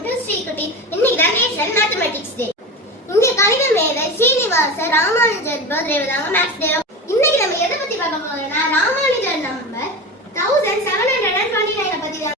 Welcome to Sreekutty இன்னைக்கு தான் national mathematics டே இந்த கணித மேதை சீனிவாச ராமானுஜர் பர்த்டே தாங்க மேக்ஸ் டே இன்னைக்கு நம்ம எதை பத்தி பார்க்க போறோம்னா Ramanujar number thousand seven hundred and twenty nine பத்தி தான்.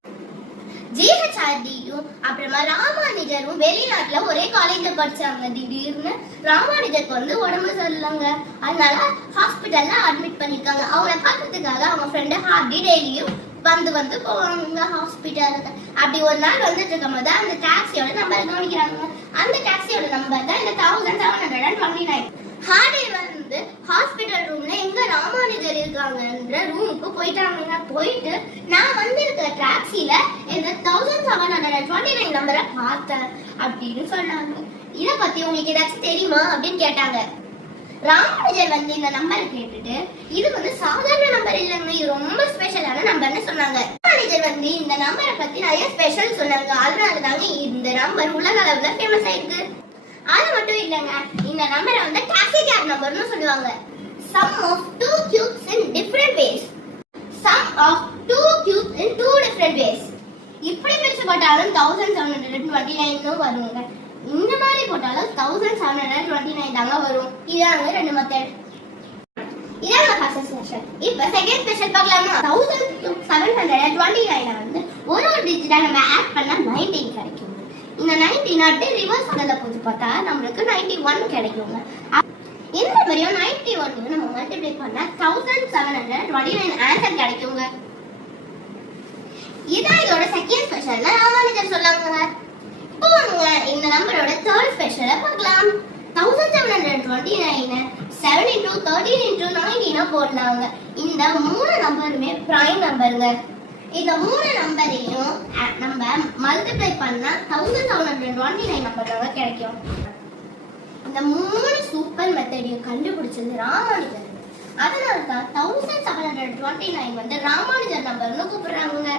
ஜிஹெச்ஆர்டியும் அப்புறமா ராமானுஜரும் வெளிநாட்டுல ஒரே காலேஜ்ல படிச்சாங்க. திடீர்னு ராமானுஜருக்கு வந்து உடம்பு சரியில்லைங்க. அதனால ஹாஸ்பிட்டல்ல அட்மிட் பண்ணிருக்காங்க. அவங்கள பார்க்கறதுக்காக அவங்க ஃப்ரெண்டு ஹார்டி டெய்லியும் வந்து வந்து போவாங்க ஹாஸ்பிட்டலுக்கு அப்படி ஒரு நாள் வந்துட்டு இருக்கும் போது அந்த டாக்ஸியோட நம்பர் கவனிக்கிறாங்க. அந்த டாக்ஸியோட நம்பர் தான் இந்த thousand seven hundred and twenty nine Hardy வந்து ஹாஸ்பிட்டல் ரூம்ல எங்க ராமானுஜர் இருக்காங்கன்ற ரூமுக்கு போயிட்டாங்க. போயிட்டு நான் வந்திருக்க டாக்ஸில இந்த thousand seven hundred twenty nine நம்பரை பார்த்தேன் அப்படின்னு சொன்னாங்க. இதை பத்தி உங்களுக்கு ஏதாச்சும் தெரியுமா அப்படின்னு கேட்டாங்க. ராமானுஜர் வந்து இந்த நம்பரை கேட்டுட்டு இது வந்து சாதாரண நம்பர் இல்லைங்க இது ரொம்ப ஸ்பெஷலான நம்பர்னு சொன்னாங்க. ராமானுஜர் வந்து இந்த நம்பரை பத்தி நிறைய ஸ்பெஷல் சொன்னாங்க. அதனால தாங்க இந்த நம்பர் உலக அளவுல ஃபேமஸ் ஆயிருக்கு. அது மட்டும் இல்லைங்க இந்த நம்பரை வந்து டாக்ஸி கேப் நம்பர்னு சொல்லுவாங்க. Sum of two cubes in different ways sum of two cubes in two different ways இப்படி பிரிச்சு போட்டாலும் thousand seven hundred twenty nine வருங்க. இந்த மாதிரி போட்டாலும் thousand seven hundred twenty nine தாங்க வரும். இதாங்க ரெண்டு மெத்தட் இதாங்க ஃபர்ஸ்ட் ஸ்பெஷல் இப்போ செகண்ட் ஸ்பெஷல் பார்க்கலாமா? தௌசண்ட் செவன் ஹண்ட்ரட் டுவெண்ட்டி நைனை வந்து ஒரு ஒரு டிஜிட்டா நம்ம ஆட் பண்ணால் நைன்டீன் கிடைக்கும். இந்த நைன்டீன் அப்படியே ரிவர்ஸ் ஆனதை போட்டு பார்த்தா நம்மளுக்கு நைன்டி ஒன் கிடைக்குங்க. இந்த மாதிரியும் நைன்டி ஒன்னையும் நம்ம மல்டிப்ளை பண்ணால் thousand seven hundred twenty nine answer கிடைக்குங்க. இதான் இதோட செகண்ட் ஸ்பெஷல்ல ராமானுஜர் சொல்லாங்க. இப்போ இந்த நம்பரோட தேர்ட் பார்க்கலாம். Thousand seven hundred twenty nine seven into thirteen into நைன்டீனா போடலாங்க இந்த மூணு நம்பருமே பிரைம் நம்பருங்க இந்த மூணு நம்பரையும் நம்ம மல்டிப்ளை பண்ணா thousand seven hundred twenty nine number தாங்க கிடைக்கும். இந்த மூணு சூப்பர் மெத்தடையும் கண்டுபிடிச்சது ராமானுஜர். அதனால தான் thousand seven hundred twenty nine வந்து ராமானுஜர் நம்பர்னு கூப்பிடுறாங்க